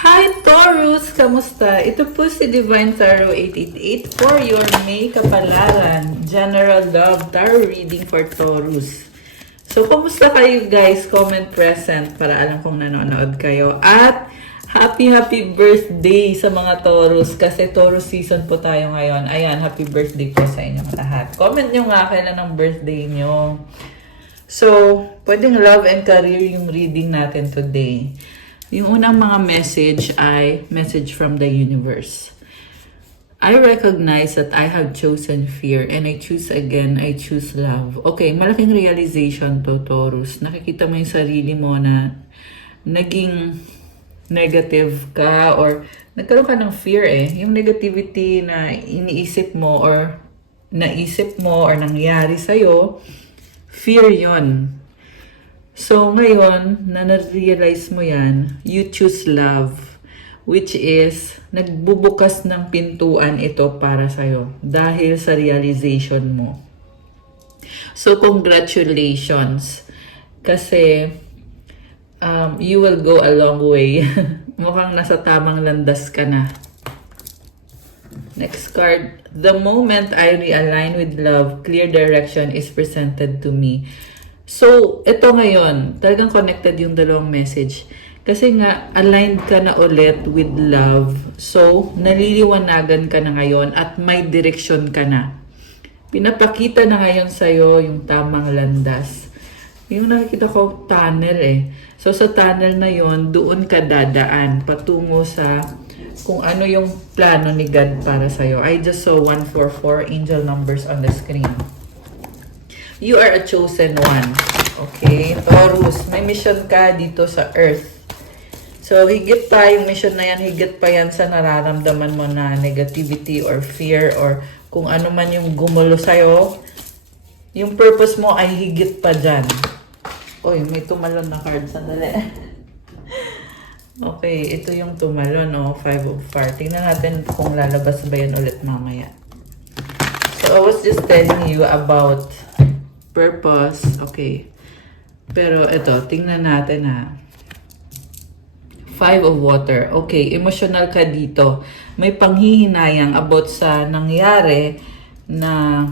Hi Taurus! Kamusta? Ito po si Divine Tarot 888 for your May Kapalaran General Love Tarot Reading for Taurus. So, kamusta kayo guys? Comment present para alam kung nanonood kayo. At happy birthday sa mga Taurus kasi Taurus season po tayo ngayon. Ayan, happy birthday po sa inyong lahat. Comment nyo nga kailan ang birthday nyo. So, pwedeng love and career yung reading natin today. Yung unang mga message ay message from the universe. I recognize that I have chosen fear and I choose again, I choose love. Okay, malaking realization to, Taurus. Nakikita mo yung sarili mo na naging negative ka or nagkaroon ka ng fear Yung negativity na iniisip mo or naisip mo or nangyari sa'yo, fear yon. So, ngayon, na na-realize mo yan, you choose love, which is, nagbubukas ng pintuan ito para sa'yo dahil sa realization mo. So, congratulations. Kasi, you will go a long way. Mukhang nasa tamang landas ka na. Next card. The moment I realign with love, clear direction is presented to me. So, ito ngayon, talagang connected yung dalawang message. Kasi nga, aligned ka na ulit with love. So, naliliwanagan ka na ngayon at may direksyon ka na. Pinapakita na ngayon sa'yo yung tamang landas. Yung nakikita ko, tunnel So, sa tunnel na yon doon ka dadaan patungo sa kung ano yung plano ni God para sa'yo. I just saw 144 angel numbers on the screen. You are a chosen one. Okay? Taurus, may mission ka dito sa Earth. So, higit pa yung mission na yan, higit pa yan sa nararamdaman mo na negativity or fear or kung ano man yung gumulo sa'yo. Yung purpose mo ay higit pa dyan. Uy, may tumalon na card. Sandali. Okay, ito yung tumalon, 5 of Hearts. Tingnan natin kung lalabas ba yan ulit mamaya. So, I was just telling you about purpose. Okay. Pero ito, tingnan natin 5 of Water. Okay, emotional ka dito. May panghihinayang about sa nangyari na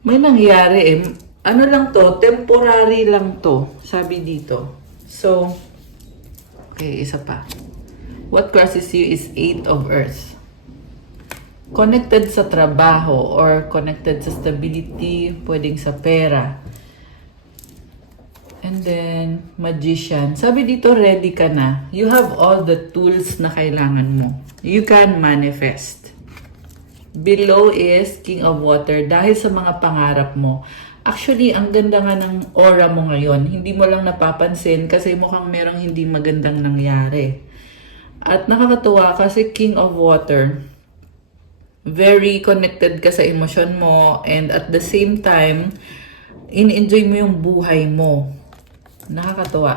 may nangyari ano lang to, temporary lang to, sabi dito. So, okay, isa pa. What crosses you is 8 of Earth. Connected sa trabaho or connected sa stability, pwedeng sa pera. And then, Magician. Sabi dito, ready ka na. You have all the tools na kailangan mo. You can manifest. Below is King of Water. Dahil sa mga pangarap mo. Actually, ang ganda nga ng aura mo ngayon. Hindi mo lang napapansin kasi mukhang merong hindi magandang nangyari. At nakakatuwa kasi King of Water, very connected ka sa emosyon mo and at the same time, in-enjoy mo yung buhay mo. Nakakatuwa.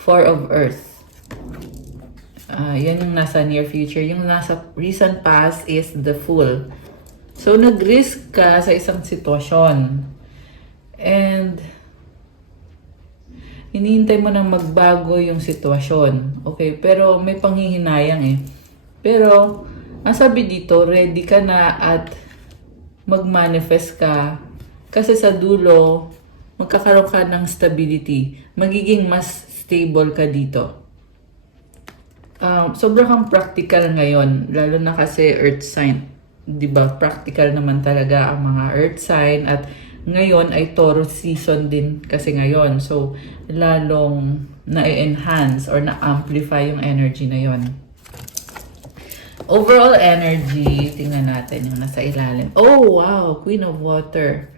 4 of Earth. Yan yung nasa near future. Yung nasa recent past is the Fool. So, nag-risk ka sa isang sitwasyon. And, hinihintay mo na magbago yung sitwasyon. Okay, pero may panghihinayang Pero, ang sabi dito, ready ka na at mag-manifest ka. Kasi sa dulo, magkakaroon ka ng stability. Magiging mas stable ka dito. Sobrang kang practical ngayon, lalo na kasi earth sign. Diba? Practical naman talaga ang mga earth sign at ngayon ay Taurus season din kasi ngayon. So, lalong na-enhance or na-amplify yung energy na yon. Overall energy, tingnan natin yung nasa ilalim. Oh, wow! Queen of Water.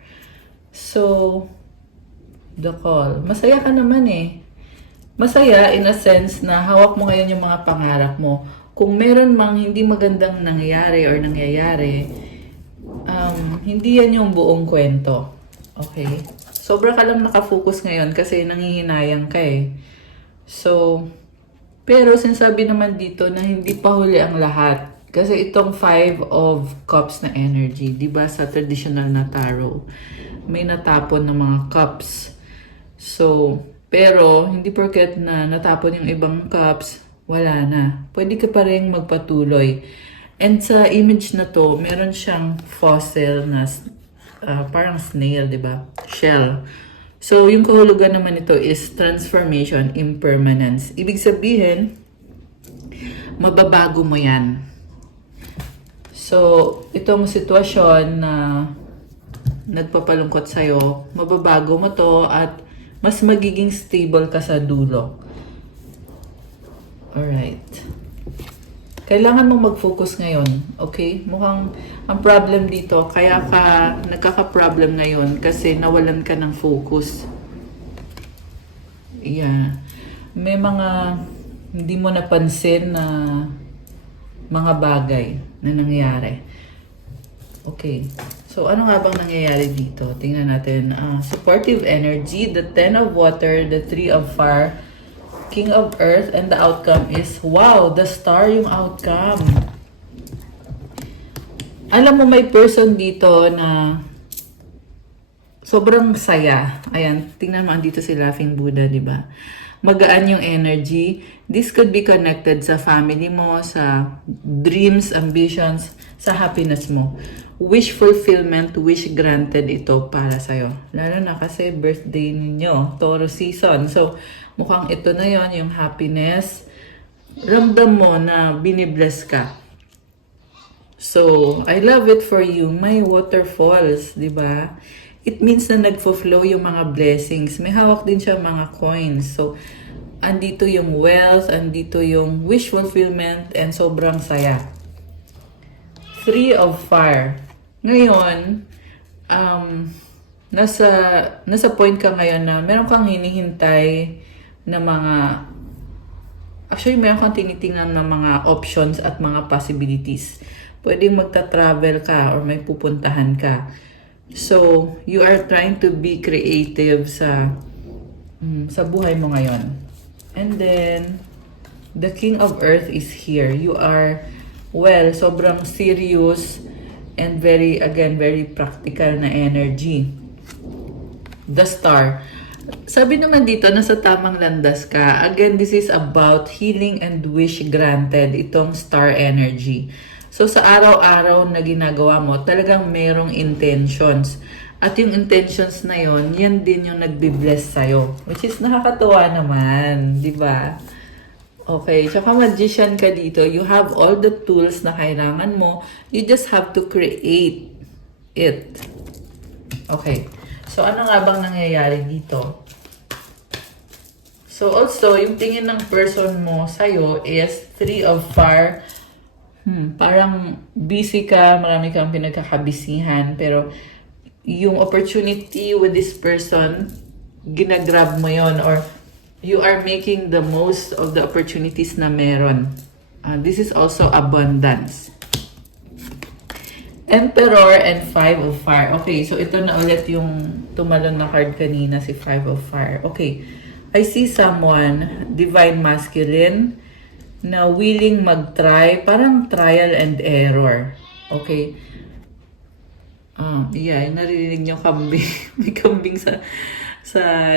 So, the call. Masaya ka naman Masaya in a sense na hawak mo ngayon yung mga pangarap mo. Kung meron mang hindi magandang nangyayari or nangyayari, hindi yan yung buong kwento. Okay? Sobra ka lang nakafocus ngayon kasi nangihinayang ka So, pero sinasabi naman dito na hindi pa huli ang lahat. Kasi itong 5 of Cups na energy, di ba sa traditional na tarot, may natapon ng mga cups. So, Pero, hindi porket na natapon yung ibang cups, wala na. Pwede ka pa rin magpatuloy. And sa image na to, meron siyang fossil na parang snail, di ba? Shell. So, yung kahulugan naman nito is transformation, impermanence. Ibig sabihin, mababago mo yan. So, itong sitwasyon na nagpapalungkot sa'yo, mababago mo to at mas magiging stable ka sa dulo. Alright. Kailangan mong mag-focus ngayon, okay? Mukhang ang problem dito, kaya ka nagkaka-problem ngayon kasi nawalan ka ng focus. Yeah. May mga hindi mo napansin na mga bagay na nangyayari. Okay. So, ano nga bang nangyayari dito? Tingnan natin. Supportive energy, the 10 of water, the 3 of fire, King of Earth, and the outcome is, wow, the star yung outcome. Alam mo, may person dito na sobrang saya. Ayan, tingnan mo, andito si Laughing Buddha, di ba? Magaan yung energy. This could be connected sa family mo, sa dreams, ambitions, sa happiness mo. Wish fulfillment, wish granted ito para sa'yo. Lalo na kasi birthday ninyo, Taurus season. So, mukhang ito na yon yung happiness. Ramdam mo na binibless ka. So, I love it for you. May waterfalls, di ba? It means na nagfo-flow yung mga blessings. May hawak din siya mga coins. So, andito yung wealth, andito yung wish fulfillment, and sobrang saya. 3 of fire. Ngayon, nasa point ka ngayon na meron kang hinihintay na mga, actually meron kang tinitingnan ng mga options at mga possibilities. Pwedeng magta-travel ka or may pupuntahan ka. So, you are trying to be creative sa buhay mo ngayon. And then, the King of Earth is here. You are, well, sobrang serious and very practical na energy. The Star. Sabi naman dito, nasa tamang landas ka. Again, this is about healing and wish granted. Itong star energy. So, sa araw-araw na ginagawa mo, talagang merong intentions. At yung intentions na yon, yan din yung nagbe-bless sa'yo. Which is nakakatuwa naman, di ba? Okay, tsaka magician ka dito. You have all the tools na kailangan mo. You just have to create it. Okay. So, ano nga bang nangyayari dito? So, also, yung tingin ng person mo sa'yo is 3 of fire. Parang busy ka, marami kang pinagkakabisihan, pero yung opportunity with this person, ginagrab mo yon, or you are making the most of the opportunities na meron. This is also abundance. Emperor and 5 of fire. Okay, so ito na ulit yung tumalon na card kanina, si 5 of fire. Okay, I see someone, divine masculine, na willing mag-try, parang trial and error. Okay. Yeah, naririnig niyo kambing. May kambing sa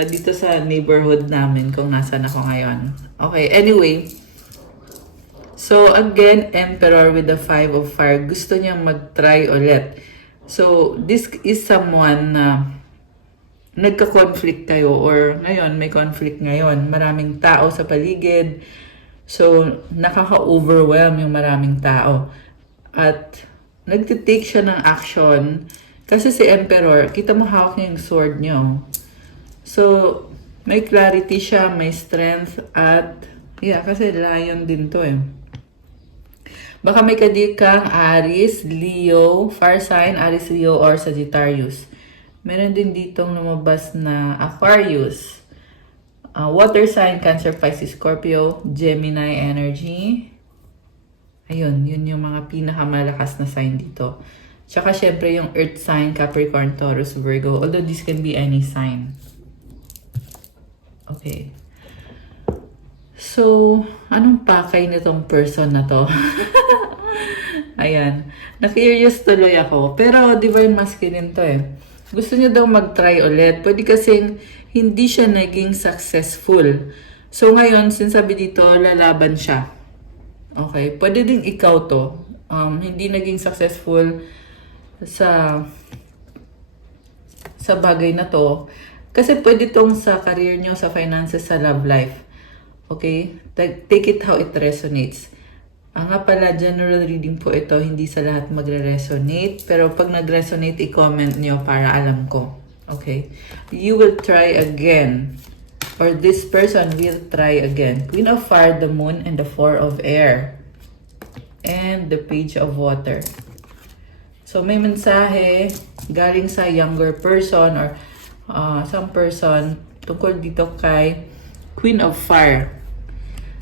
dito sa neighborhood namin kung nasan ako ngayon. Okay, anyway. So, again, Emperor with the 5 of fire. Gusto niyang mag-try ulit. So, this is someone na nagka-conflict kayo or ngayon, may conflict ngayon. Maraming tao sa paligid. So, nakaka-overwhelm yung maraming tao. At nagtitake siya ng action. Kasi si Emperor, kita mo hawak niya yung sword niyo. So, may clarity siya, may strength, at yeah, kasi lion din to eh. Baka may kadik kang Aries, Leo, fire sign, Aries, Leo, or Sagittarius. Meron din ditong lumabas na Aquarius. Water sign, Cancer, Pisces, Scorpio, Gemini energy. Ayun, yun yung mga pinakamalakas na sign dito. Tsaka syempre yung earth sign, Capricorn, Taurus, Virgo. Although this can be any sign. Okay. So, anong pakay nitong person na to? Ayan. Na-curious tuloy ako. Pero divine masculine to eh. Gusto niya daw mag-try ulit. Pwede kasing hindi siya naging successful. So ngayon, sinasabi dito, lalaban siya. Okay, pwede din ikaw to. Hindi naging successful sa bagay na to. Kasi pwede tong sa career nyo, sa finances, sa love life. Okay? Take it how it resonates. Nga pala, general reading po ito, hindi sa lahat magre-resonate. Pero pag nag-resonate, i-comment nyo para alam ko. Okay? You will try again. Or this person will try again. Queen of Fire, the Moon, and the Four of Air. And the Page of Water. So, may mensahe galing sa younger person or some person tungkol dito kay Queen of Fire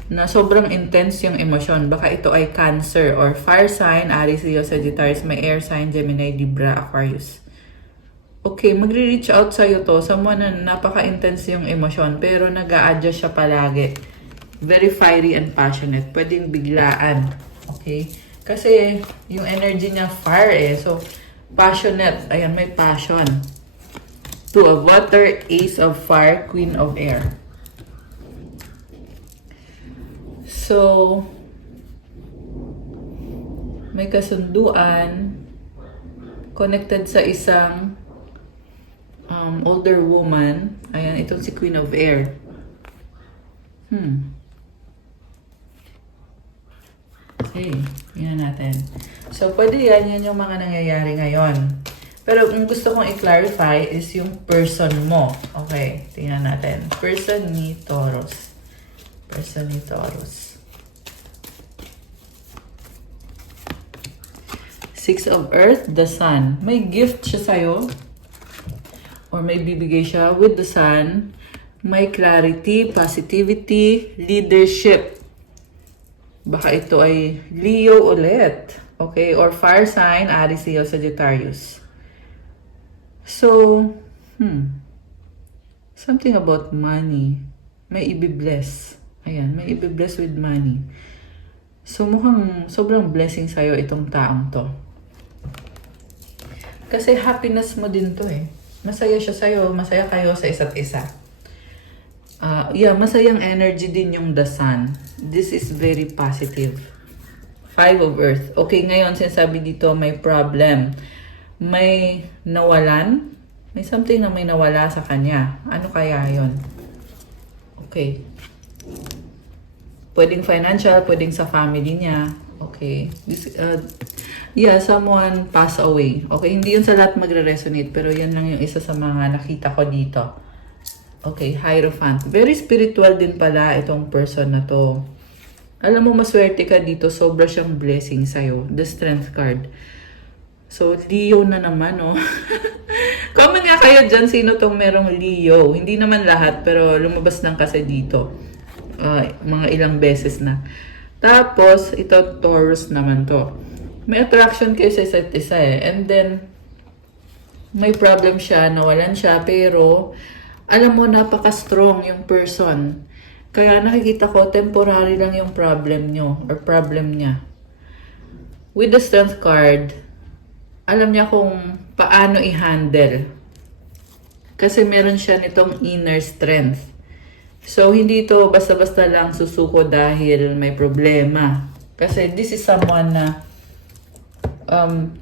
na sobrang intense yung emosyon. Baka ito ay Cancer or Fire sign, Aries, Leo, Sagittarius, may Air sign, Gemini, Libra, Aquarius. Okay, magre-reach out sa'yo to. Someone na napaka-intense yung emosyon pero nag-a-adjust siya palagi. Very fiery and passionate. Pwedeng biglaan. Okay? Kasi yung energy niya fire eh. So, passionate. Ayan, may passion. Two of Water, Ace of Fire, Queen of Air. So, may kasunduan. Connected sa isang older woman. Ayan, itong si Queen of Air. Okay, yun natin. So, pwede yan yung mga nangyayari ngayon. Pero kung gusto kong i-clarify is yung person mo. Okay, tingnan natin. Person ni Taurus. Person ni Taurus. Six of Earth, the Sun. May gift siya sa'yo. Or may bibigay siya with the Sun. May clarity, positivity, leadership. Baka ito ay Leo ulit. Okay? Or fire sign, Aries, Leo, Sagittarius. So, something about money. May ibibless. Ayan, may ibibless with money. So, mukhang sobrang blessing sa'yo itong taong to. Kasi happiness mo din to eh. Masaya siya sa'yo, masaya kayo sa isa't isa. Masayang energy din yung the Sun. This is very positive. Five of Earth. Okay, ngayon sinasabi dito may problem. May nawalan. May something na may nawala sa kanya. Ano kaya yon? Okay. Pwedeng financial, pwedeng sa family niya. Okay. Someone pass away. Okay, hindi yun sa lahat magre-resonate, pero yan lang yung isa sa mga nakita ko dito. Okay, Hierophant. Very spiritual din pala itong person na to. Alam mo, maswerte ka dito. Sobra siyang blessing sa'yo. The Strength card. So, Leo na naman, oh. Comment nga kayo dyan, sino tong merong Leo. Hindi naman lahat, pero lumabas lang kasi dito. Mga ilang beses na. Tapos, ito, Taurus naman to. May attraction kayo sa isa't isa eh. And then, may problem siya, nawalan siya, pero alam mo, napaka-strong yung person. Kaya nakikita ko, temporary lang yung problem nyo or problem niya. With the Strength card, alam niya kung paano i-handle. Kasi meron siya nitong inner strength. So, hindi ito basta-basta lang susuko dahil may problema. Kasi this is someone na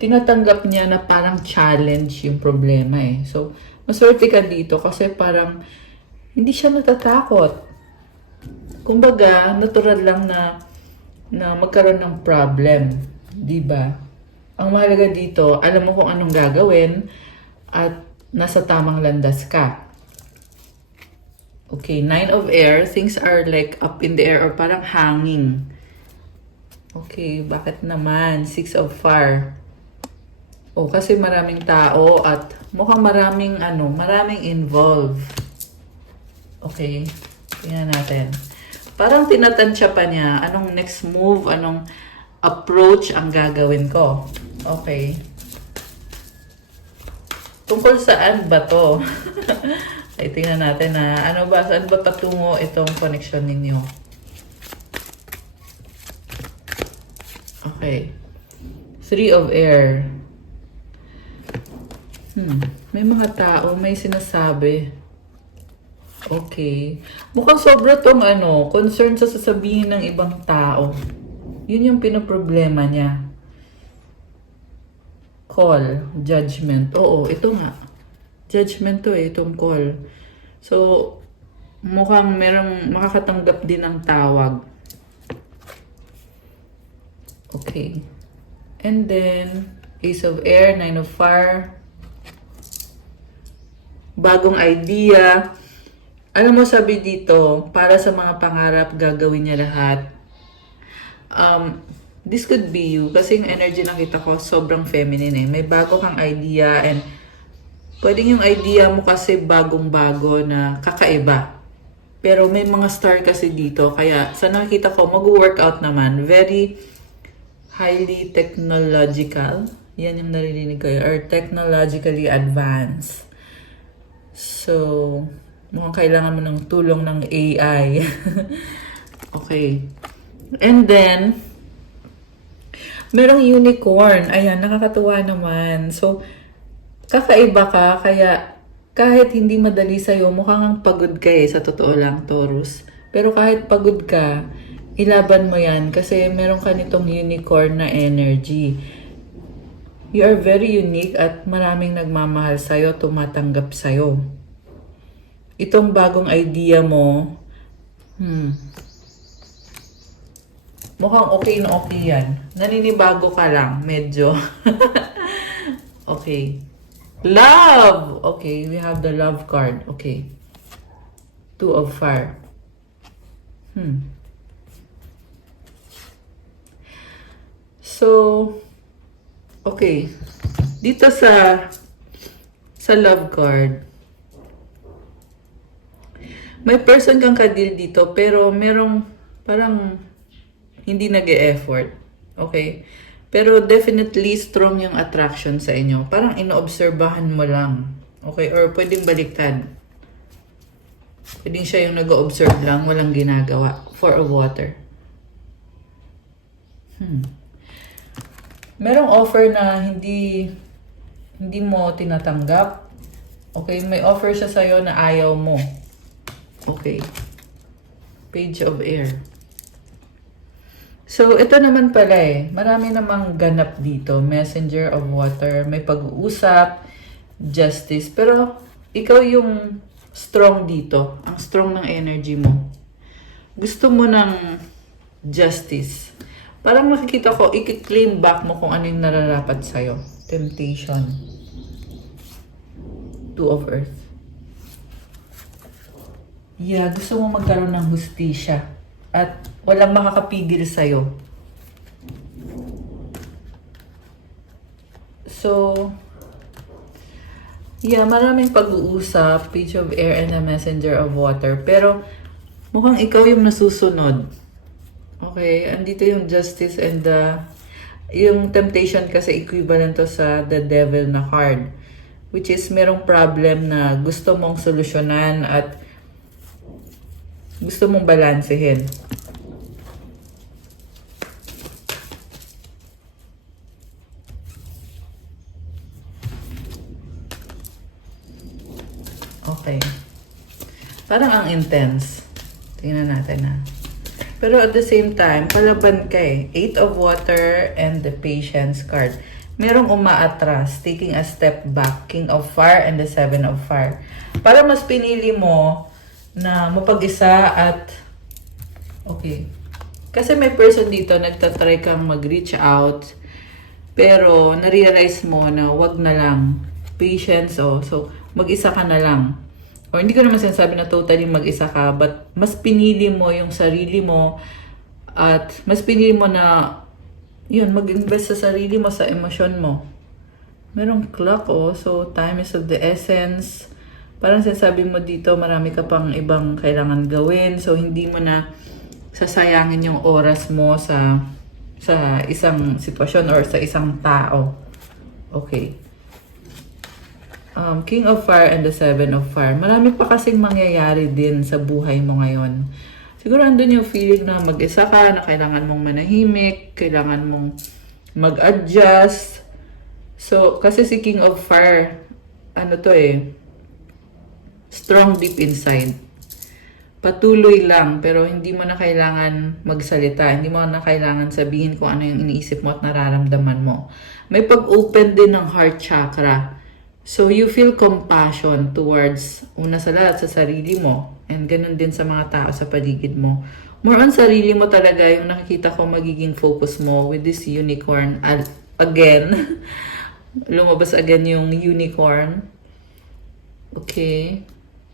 tinatanggap niya na parang challenge yung problema eh. So, maswerte ka dito kasi parang hindi siya natatakot. Kumbaga, natural lang na magkaroon ng problem. Diba? Ang mahalaga dito, alam mo kung anong gagawin at nasa tamang landas ka. Okay, Nine of Air, things are like up in the air or parang hanging. Okay, bakit naman? Six of Fire. O, kasi maraming tao at mukhang maraming involved. Okay, tingnan natin. Parang tinatansya pa niya, anong next move, anong approach ang gagawin ko. Okay. Tungkol saan ba to? Ay, tingnan natin na, saan ba patungo itong connection ninyo? Okay. Three of Air. May mga tao, may sinasabi. Okay. Mukhang sobra tong concern sa sasabihin ng ibang tao. Yun yung pinoproblema niya. Call, judgment. Oo, ito nga. Judgment to itong call. So, mukhang merong makakatanggap din ng tawag. Okay. And then, Ace of Air, Nine of Fire. Bagong idea. Alam mo, sabi dito, para sa mga pangarap, gagawin niya lahat. This could be you. Kasi yung energy nakita ko, sobrang feminine eh. May bago kang idea and pwedeng yung idea mo kasi bagong-bago na kakaiba. Pero may mga star kasi dito. Kaya sa nakita ko, mag-workout naman. Very highly technological. Yan yung naririnig ko. Or technologically advanced. So, mukhang kailangan mo ng tulong ng AI. Okay. And then, merong unicorn. Ayan, nakakatuwa naman. So, kakaiba ka, kaya kahit hindi madali sa'yo, mukhang pagod ka sa totoo lang, Taurus. Pero kahit pagod ka, ilaban mo yan kasi meron ka nitong unicorn na energy. You are very unique at maraming nagmamahal sa'yo, tumatanggap sa'yo. Itong bagong idea mo, mukhang okay na okay yan. Naninibago ka lang, medyo. Okay. Love! Okay, we have the love card. Okay. Two of Fire. So, okay. Dito sa love card, may person kang kadil dito, pero merong parang hindi nag-e-effort. Okay? Pero definitely strong yung attraction sa inyo. Parang inoobserbahan mo lang. Okay? Or pwedeng baliktad. Pwedeng siya yung nag-observe lang, walang ginagawa. Four of Water. Merong offer na hindi mo tinatanggap. Okay? May offer siya sa'yo na ayaw mo. Okay. Page of Air. So, ito naman pala marami namang ganap dito. Messenger of Water, may pag-uusap, justice. Pero, ikaw yung strong dito. Ang strong ng energy mo. Gusto mo ng justice. Parang makikita ko, i-claim back mo kung ano yung nararapat sa'yo. Temptation. Two of Earth. Yeah, gusto mo magkaroon ng hustisya. At walang makakapigil sa'yo. So, yeah, maraming pag-uusap, Page of Air and a Messenger of Water. Pero, mukhang ikaw yung nasusunod. Okay, andito yung Justice and yung Temptation kasi equivalent to sa the Devil na card. Which is, merong problem na gusto mong solusyonan at gusto mong balansehin. Okay. Parang ang intense. Tingnan natin Pero at the same time, palaban ka Eight of Water and the Patience card. Merong umaatras, taking a step back. King of Fire and the Seven of Fire. Para mas pinili mo na mapag-isa at okay. Kasi may person dito nagtatry kang mag-reach out pero na-realize mo na wag na lang. Patience so mag-isa ka na lang. O hindi ko naman sinasabi na totally mag-isa ka, but mas pinili mo yung sarili mo at mas pinili mo na yun, mag-invest sa sarili mo, sa emosyon mo. Merong clock so time is of the essence. Parang sinasabi mo dito, marami ka pang ibang kailangan gawin. So, hindi mo na sasayangin yung oras mo sa isang sitwasyon or sa isang tao. Okay. King of Fire and the Seven of Fire. Marami pa kasing mangyayari din sa buhay mo ngayon. Siguro andun yung feeling na mag-isa ka, na kailangan mong manahimik, kailangan mong mag-adjust. So, kasi si King of Fire, strong deep inside. patuloy lang, pero hindi mo na kailangan magsalita. Hindi mo na kailangan sabihin kung ano yung iniisip mo at nararamdaman mo. May pag-open din ng heart chakra. So, you feel compassion towards, una sa lahat, sa sarili mo. And ganun din sa mga tao sa paligid mo. More on sarili mo talaga yung nakikita ko magiging focus mo with this unicorn. Again, lumabas again yung unicorn. Okay.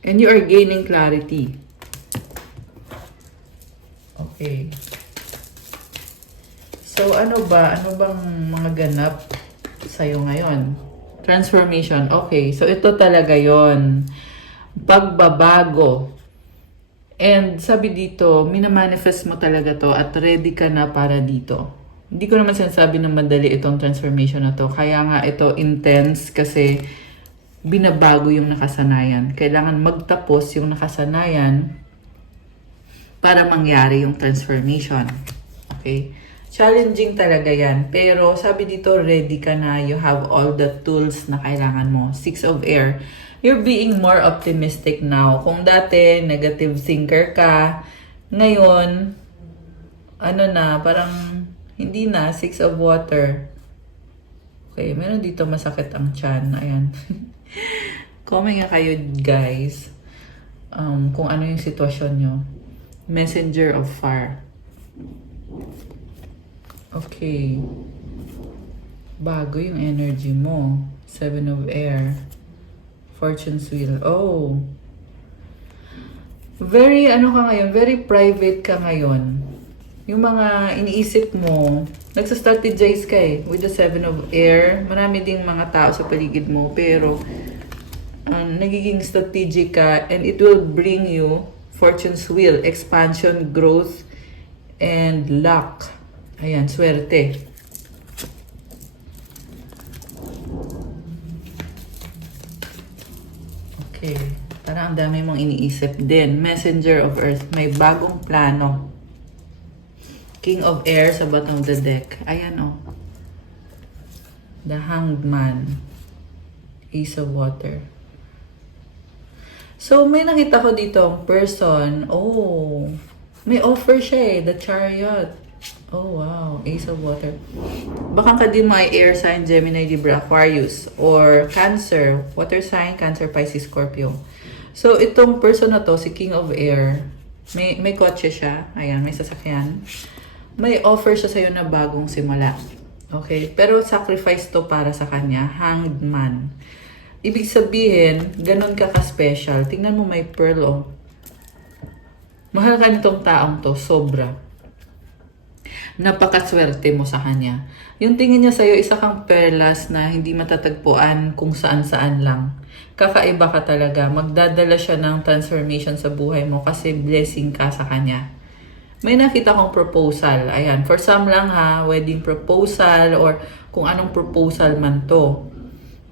And you are gaining clarity. Okay. So, ano ba? Ano bang mga ganap sa'yo ngayon? Transformation. Okay. So, ito talaga yon, pagbabago. And sabi dito, minamanifest mo talaga to at ready ka na para dito. Hindi ko naman sinasabi na madali itong transformation na to. Kaya nga ito intense kasi binabago yung nakasanayan. Kailangan magtapos yung nakasanayan para mangyari yung transformation. Okay? Challenging talaga yan. Pero sabi dito, ready ka na. You have all the tools na kailangan mo. 6 of Air. You're being more optimistic now. Kung dati, negative thinker ka, ngayon, ano na, parang hindi na, 6 of Water. Okay, meron dito masakit ang tiyan. Ayan. Comment nga kayo, guys, kung ano yung sitwasyon nyo. Messenger of Fire. Okay. Bago yung energy mo. 7 of Air. Fortune's Wheel. Oh. Very, ano ka ngayon? Very private ka ngayon. Yung mga iniisip mo, nagsa-strategize ka eh. With the 7 of Air. Marami ding mga tao sa paligid mo. Pero, nagiging strategic ka. And it will bring you Fortune's Wheel. Expansion, growth, and luck. Ayan, swerte. Okay. Parang ang dami mong iniisip din. Messenger of Earth. May bagong plano. King of Air sa bottom of the deck. Ayan o. The Hanged Man. Ace of Water. So, may nakita ko dito ang person. Oh. May offer siya eh. The Chariot. Oh, wow. Ace of Water. Baka ka din may air sign, Gemini, Libra, Aquarius, or Cancer. Water sign, Cancer, Pisces, Scorpio. So, itong person na to, si King of Air, may kotse siya. Ayan, may sasakyan. May offer siya sa'yo na bagong simula. Okay? Pero sacrifice to para sa kanya. Hanged Man. Ibig sabihin, ganun ka ka-special. Tingnan mo may pearl, oh. Mahal ka nitong taong to, sobra. Napakaswerte mo sa kanya. Yung tingin niya sa'yo, isa kang perlas na hindi matatagpuan kung saan-saan lang. Kakaiba ka talaga. Magdadala siya ng transformation sa buhay mo kasi blessing ka sa kanya. May nakita kong proposal. Ayan, for some lang ha, wedding proposal or kung anong proposal man to.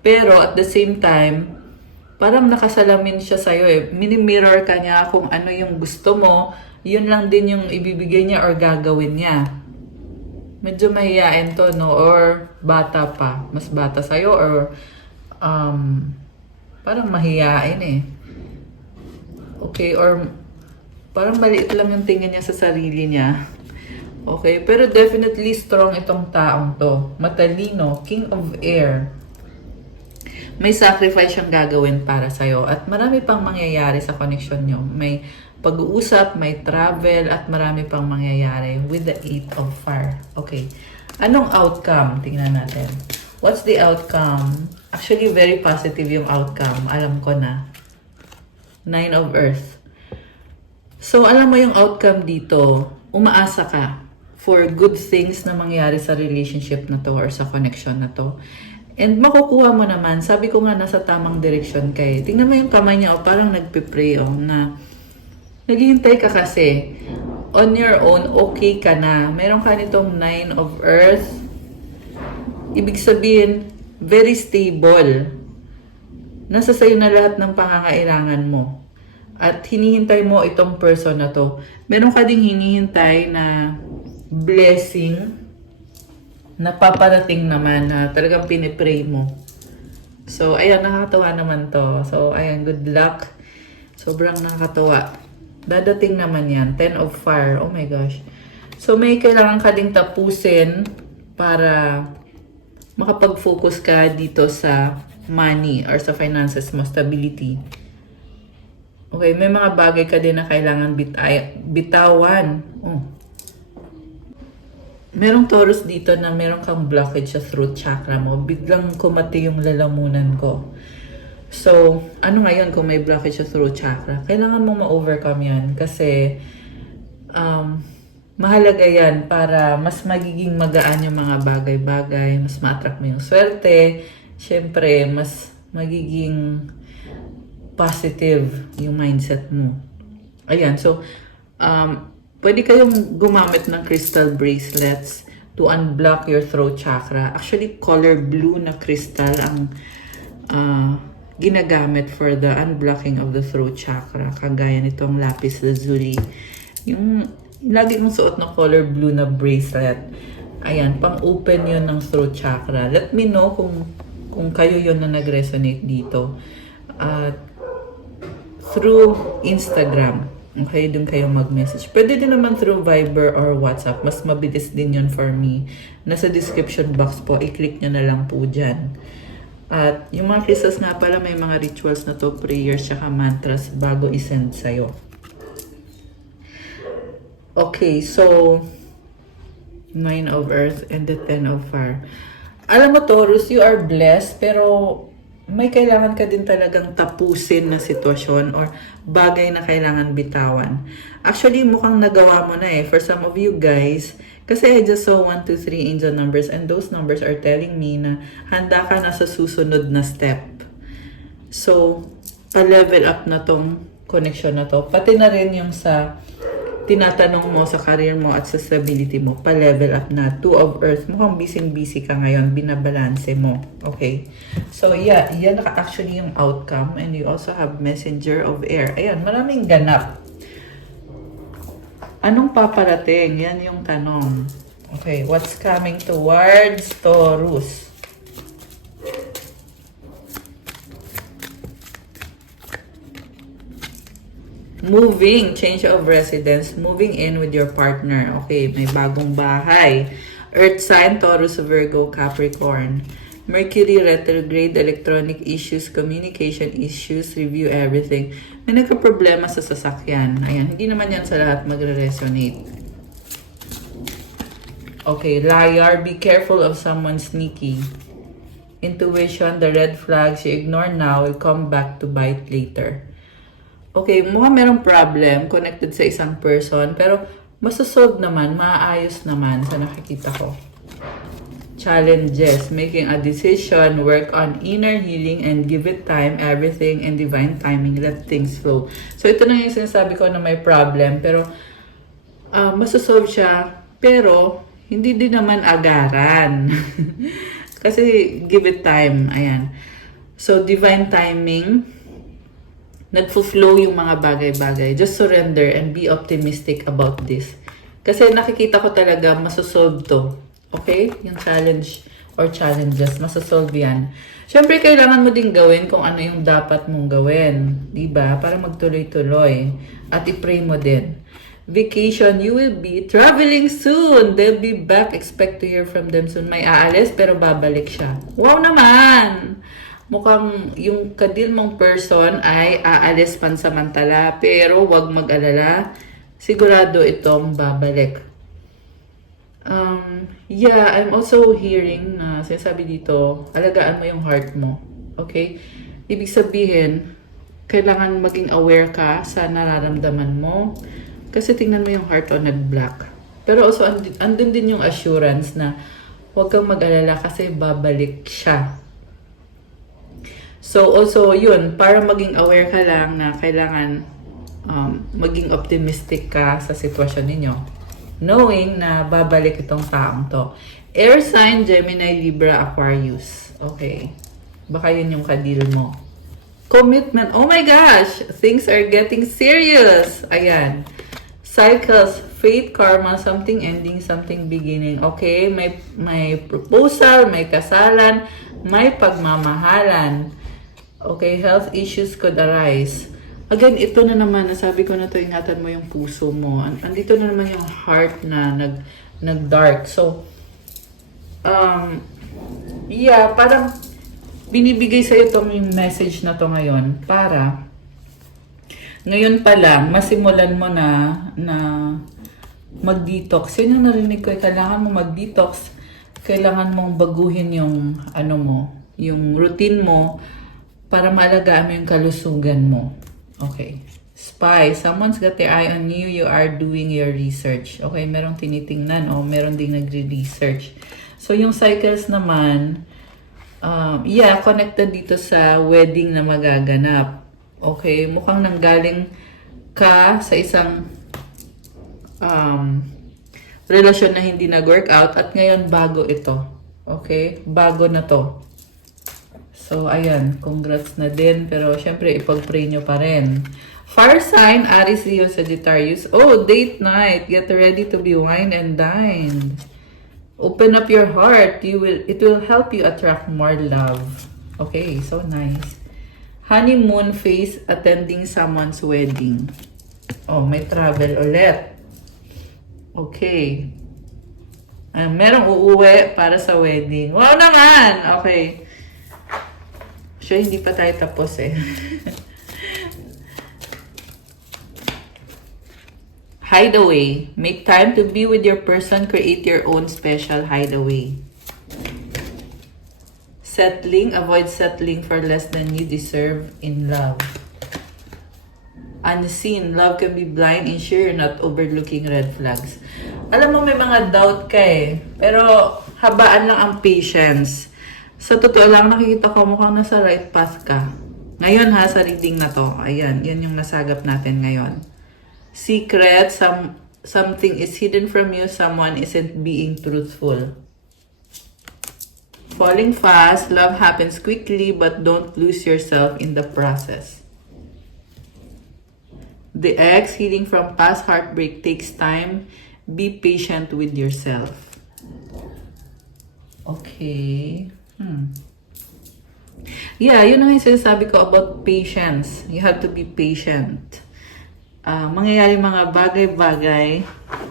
Pero at the same time, parang nakasalamin siya sa'yo eh. Mini-mirror ka niya kung ano yung gusto mo, yun lang din yung ibibigay niya or gagawin niya. Medyo mahihain to, no? Or bata pa. Mas bata sa'yo or parang mahihain eh. Okay, or parang maliit lang yung tingin niya sa sarili niya. Okay, pero definitely strong itong taong to. Matalino, King of Air. May sacrifice siyang gagawin para sa'yo. At marami pang mangyayari sa connection nyo. May pag-uusap, may travel, at marami pang mangyayari with the 8 of Fire. Okay. Anong outcome? Tingnan natin. What's the outcome? Actually, very positive yung outcome. Alam ko na. 9 of Earth. So, alam mo yung outcome dito, umaasa ka for good things na mangyari sa relationship na to or sa connection na to. And makukuha mo naman, sabi ko nga nasa tamang direksyon kayo. Tingnan mo yung kamay niya, parang nagpipray na naghihintay ka kasi. On your own, okay ka na. Meron ka nitong 9 of Earth. Ibig sabihin, very stable. Nasa sayo na lahat ng pangangailangan mo. At hinihintay mo itong person na to. Meron ka ding hinihintay na blessing na paparating naman na talagang pinipray mo. So, ayan, nakakatawa naman to. So, ayan, good luck. Sobrang nakakatawa. Dadating naman yan. 10 of fire. Oh my gosh. So, may kailangan ka ding tapusin para makapag-focus ka dito sa money or sa finances mo, stability. Okay, may mga bagay ka din na kailangan bitawan. Oh. Merong Taurus dito na meron kang blockage sa throat chakra mo. Biglang kumati yung lalamunan ko. So, ano ngayon kung may blockage sa throat chakra? Kailangan mo ma-overcome yan kasi mahalaga yan para mas magiging magaan yung mga bagay-bagay, mas ma-attract mo yung swerte, syempre, mas magiging positive yung mindset mo. Ayan, so, pwede kayong gumamit ng crystal bracelets to unblock your throat chakra. Actually, color blue na crystal ang ginagamit for the unblocking of the throat chakra. Kagaya nitong lapis lazuli. Yung lagi mong suot na color blue na bracelet. Ayan, pang-open yun ng throat chakra. Let me know kung kayo yun na nag-resonate dito. Through Instagram. Okay, dun kayo mag-message. Pwede din naman through Viber or WhatsApp. Mas mabilis din yun for me. Nasa description box po. I-click nyo na lang po dyan. At yung mga crystals nga pala, may mga rituals na to, prayers, tsaka mantras bago isend sa'yo. Okay, so 9 of Earth and the 10 of Fire. Alam mo, Taurus, you are blessed, pero may kailangan ka din talagang tapusin na sitwasyon or bagay na kailangan bitawan. Actually, mukhang nagawa mo na eh. For some of you guys, kasi I just saw 1, 2, 3 angel numbers and those numbers are telling me na handa ka na sa susunod na step. So, pa-level up na tong connection na to. Pati na rin yung sa tinatanong mo sa career mo at sa stability mo, pa-level up na. 2 of Earth, mukhang busy ka ngayon, binabalanse mo. Okay? So, yeah, yan actually yung outcome. And you also have Messenger of Air. Ayan, maraming ganap. Anong paparating? Yan yung tanong. Okay, what's coming towards Taurus? Moving, change of residence, moving in with your partner. Okay, may bagong bahay. Earth sign, Taurus, Virgo, Capricorn. Mercury retrograde, electronic issues, communication issues, review everything. May nagka-problema sa sasakyan. Ayan, hindi naman yan sa lahat magre-resonate. Okay, liar, be careful of someone sneaky. Intuition, the red flags you ignore now will come back to bite later. Okay, mukhang merong problem connected sa isang person, pero masasolve naman, maaayos naman sa nakikita ko. Challenges, making a decision, work on inner healing, and give it time, everything, and divine timing, let things flow. So, ito na yung sinasabi ko na may problem, pero masasolve siya, pero hindi din naman agaran. Kasi, give it time, ayan. So, divine timing, nagfo-flow yung mga bagay-bagay. Just surrender and be optimistic about this. Kasi nakikita ko talaga masasolve to. Okay? Yung challenge or challenges, masasolve yan. Siyempre, kailangan mo din gawin kung ano yung dapat mong gawin. Diba? Para magtuloy-tuloy. At i-pray mo din. Vacation, you will be traveling soon. They'll be back. Expect to hear from them soon. May aalis, pero babalik siya. Wow naman! Mukhang yung kadil mong person ay aalis pansamantala, pero wag mag-alala. Sigurado itong babalik. Yeah, I'm also hearing na sinasabi dito, alagaan mo yung heart mo. Okay? Ibig sabihin, kailangan maging aware ka sa nararamdaman mo. Kasi tingnan mo yung heart on nag-black. Pero also, andun din yung assurance na huwag kang mag-alala kasi babalik siya. So, also, yun, para maging aware ka lang na kailangan maging optimistic ka sa sitwasyon ninyo. Knowing na babalik itong taong to. Air sign, Gemini, Libra, Aquarius. Okay. Baka yun yung kadil mo. Commitment. Oh my gosh! Things are getting serious. Ayan. Cycles, fate, karma, something ending, something beginning. Okay, may proposal, may kasalan, may pagmamahalan. Okay, health issues could arise. Again, ito na naman, nasabi ko na to, ingatan mo yung puso mo. Andito na naman yung heart na nag-dark. So, yeah, parang binibigay sa'yo itong yung message na to ngayon para ngayon pa lang, masimulan mo na mag-detox. Yun yung narinig ko, kailangan mo mag-detox. Kailangan mong baguhin yung yung routine mo para maalagaan mo yung kalusugan mo. Okay. Spy. Someone's got their eye on you. You are doing your research. Okay, merong tinitingnan o meron ding nagre-research. So, yung cycles naman, yeah, connected dito sa wedding na magaganap. Okay, mukhang nanggaling ka sa isang relasyon na hindi nag-work out at ngayon bago ito. Okay, bago na to. So, ayan, congrats na din. Pero, syempre, ipag-pray nyo pa rin. Fire sign, Aries, Leo, Sagittarius. Oh, date night. Get ready to be wine and dined. Open up your heart. It will help you attract more love. Okay, so nice. Honeymoon phase, attending someone's wedding. Oh, may travel ulit. Okay. Merong uuwi para sa wedding. Wow naman! Okay. Siya, hindi pa tayo tapos eh. Hideaway. Make time to be with your person. Create your own special hideaway. Settling. Avoid settling for less than you deserve in love. Unseen. Love can be blind. Ensure you're not overlooking red flags. Alam mo, may mga doubt ka eh. Pero, habaan lang ang patience. Sa totoo lang, nakikita ko mukhang nasa right path ka. Ngayon ha, sa reading na to. Ayan, yan yung nasagap natin ngayon. Secret, something is hidden from you, someone isn't being truthful. Falling fast, love happens quickly, but don't lose yourself in the process. The ex, healing from past heartbreak takes time. Be patient with yourself. Okay. Yeah, yun ang yung sinasabi ko about patience. You have to be patient. Mangyayari mga bagay-bagay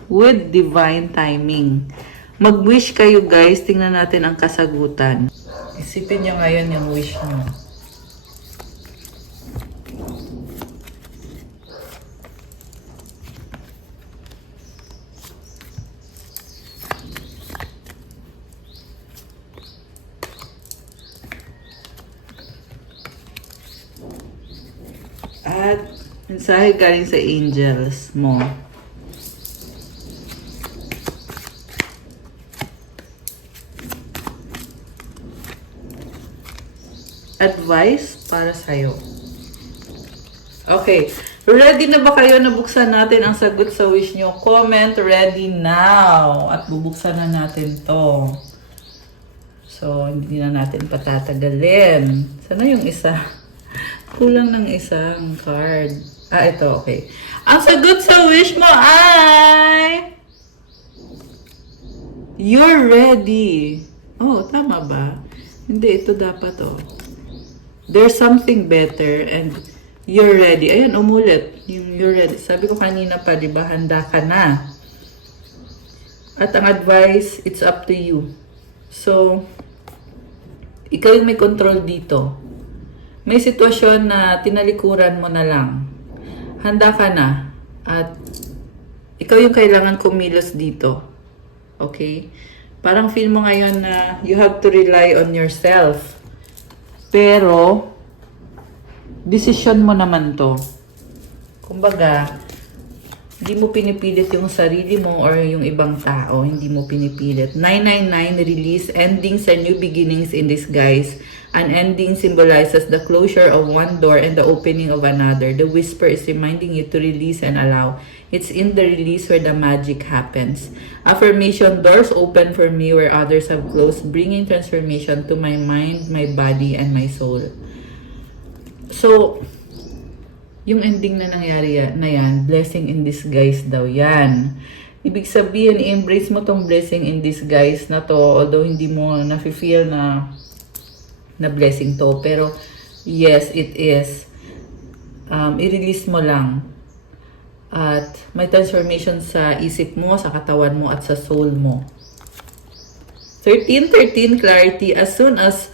with divine timing. Mag-wish kayo guys, tingnan natin ang kasagutan. Isipin nyo ngayon yung wish mo. At mensahe galing sa angels mo. Advice para sa'yo. Okay. Ready na ba kayo na buksan natin ang sagot sa wish nyo? Comment ready now. At bubuksan na natin to. So, hindi na natin patatagalin. Sana yung isa? Kulang ng isang card. Ito, okay. Ang sagot sa wish mo ay... You're ready. Oh, tama ba? Hindi, ito dapat, oh. There's something better and you're ready. Ayan, umulit. Yung you're ready. Sabi ko kanina pa, di ba, handa ka na. At ang advice, it's up to you. So, ikaw yung may control dito. May sitwasyon na tinalikuran mo na lang. Handa ka na. At ikaw yung kailangan kumilos dito. Okay? Parang feel mo ngayon na you have to rely on yourself. Pero, decision mo naman to. Kumbaga, hindi mo pinipilit yung sarili mo or yung ibang tao. Hindi mo pinipilit. 999, release, endings and new beginnings in disguise. An ending symbolizes the closure of one door and the opening of another. The whisper is reminding you to release and allow. It's in the release where the magic happens. Affirmation, doors open for me where others have closed, bringing transformation to my mind, my body, and my soul. So, yung ending na nangyari na yan, blessing in disguise daw yan. Ibig sabihin, i-embrace mo tong blessing in disguise na to, although hindi mo nafe-feel na blessing to. Pero, yes, it is. i-release mo lang. At may transformation sa isip mo, sa katawan mo, at sa soul mo. 13:13 clarity. As soon as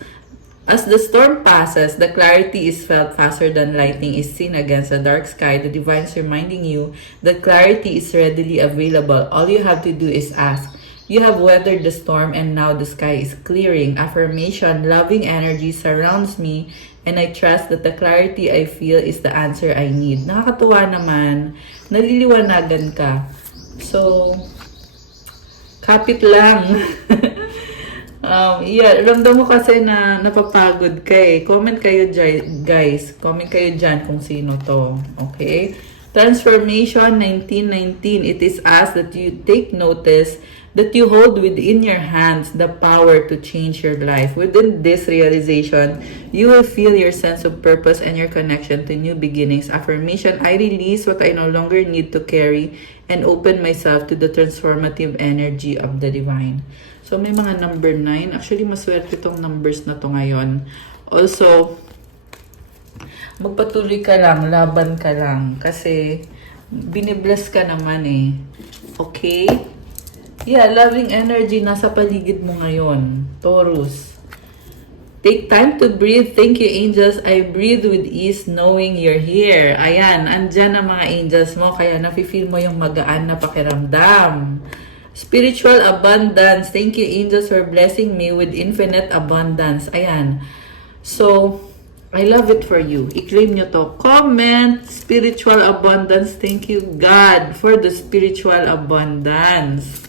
the storm passes, the clarity is felt faster than lightning is seen against a dark sky. The divine is reminding you that clarity is readily available. All you have to do is ask. You have weathered the storm and now the sky is clearing. Affirmation, loving energy surrounds me and I trust that the clarity I feel is the answer I need. Nakakatuwa naman. Naliliwanagan ka. So, kapit lang. Ramdam mo kasi na napapagod ka eh. Comment kayo guys. Comment kayo dyan kung sino to. Okay? Transformation 1919. It is asked that you take notice that you hold within your hands the power to change your life. Within this realization, you will feel your sense of purpose and your connection to new beginnings. Affirmation, I release what I no longer need to carry and open myself to the transformative energy of the divine. So, may mga number 9. Actually, maswerte itong numbers na to ngayon. Also, magpatuloy ka lang, laban ka lang. Kasi, binibless ka naman eh. Okay? Yeah, loving energy nasa paligid mo ngayon. Taurus. Take time to breathe. Thank you, angels. I breathe with ease knowing you're here. Ayan, andyan ang mga angels mo. Kaya nafe-feel mo yung magaan na pakiramdam. Spiritual abundance. Thank you, angels, for blessing me with infinite abundance. Ayan. So, I love it for you. I-claim nyo to. Comment, spiritual abundance. Thank you, God, for the spiritual abundance.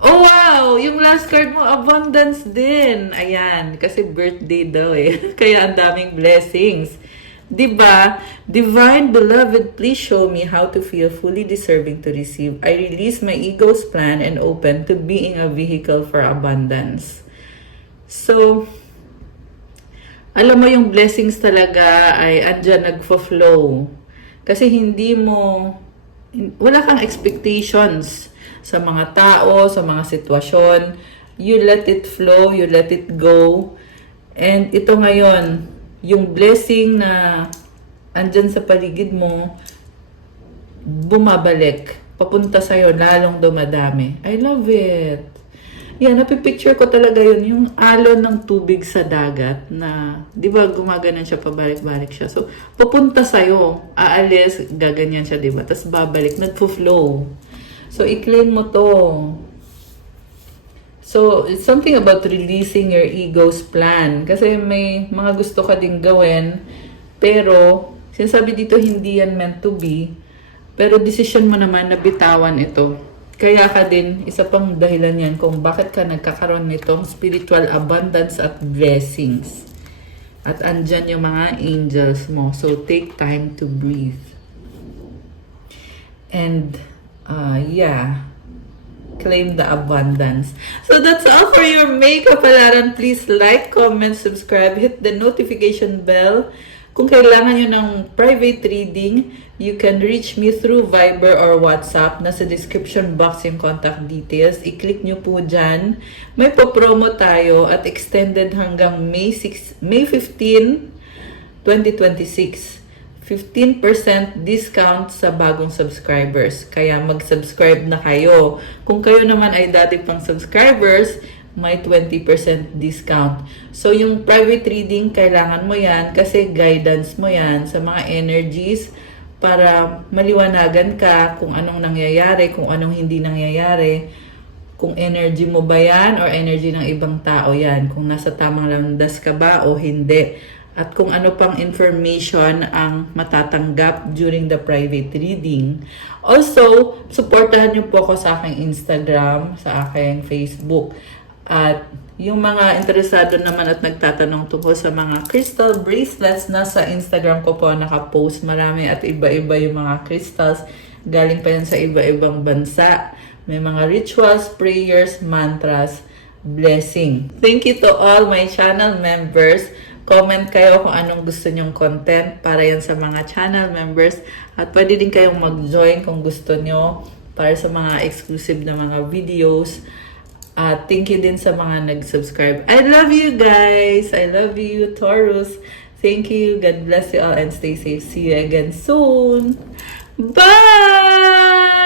Oh, wow! Yung last card mo, abundance din. Ayan, kasi birthday daw eh. Kaya ang daming blessings. Diba? Divine beloved, please show me how to feel fully deserving to receive. I release my ego's plan and open to being a vehicle for abundance. So, alam mo yung blessings talaga ay andyan nagfo-flow. Kasi wala kang expectations sa mga tao, sa mga sitwasyon. You let it flow, you let it go. And ito ngayon, yung blessing na andyan sa paligid mo, bumabalik. Papunta sa'yo, lalong dumadami. I love it. Yan, napipicture ko talaga yun. Yung alon ng tubig sa dagat na, di ba, gumaganan siya, pabalik-balik siya. So, papunta sa'yo, aalis, gaganyan siya, di ba? Tapos babalik, nagpo-flow. So, i-claim mo to. So, it's something about releasing your ego's plan. Kasi may mga gusto ka ding gawin, pero, sinasabi dito, hindi yan meant to be. Pero, decision mo naman na bitawan ito. Kaya ka din, isa pang dahilan yan kung bakit ka nagkakaroon nitong spiritual abundance at blessings. At andyan yung mga angels mo. So, take time to breathe. And, claim the abundance. So that's all for your May Kapalaran. Please like, comment, subscribe, hit the notification bell. Kung kailangan nyo ng private reading, you can reach me through Viber or WhatsApp. Nasa description box yung contact details. I-click nyo po dyan. May po-promo tayo at extended hanggang May 15, 2026. 15% discount sa bagong subscribers. Kaya mag-subscribe na kayo. Kung kayo naman ay dati pang subscribers, may 20% discount. So, yung private reading, kailangan mo yan kasi guidance mo yan sa mga energies para maliwanagan ka kung anong nangyayari, kung anong hindi nangyayari, kung energy mo ba yan or energy ng ibang tao yan, kung nasa tamang landas ka ba o hindi. At kung ano pang information ang matatanggap during the private reading. Also, supportahan niyo po ako sa aking Instagram, sa aking Facebook. At yung mga interesado naman at nagtatanong tungkol sa mga crystal bracelets, nasa Instagram ko po nakapost marami at iba-iba yung mga crystals. Galing pa yan sa iba-ibang bansa. May mga rituals, prayers, mantras, blessing. Thank you to all my channel members. Comment kayo kung anong gusto nyong content para yan sa mga channel members. At pwede din kayong mag-join kung gusto nyo para sa mga exclusive na mga videos. Thank you din sa mga nag-subscribe. I love you guys! I love you, Taurus! Thank you. God bless you all and stay safe. See you again soon. Bye!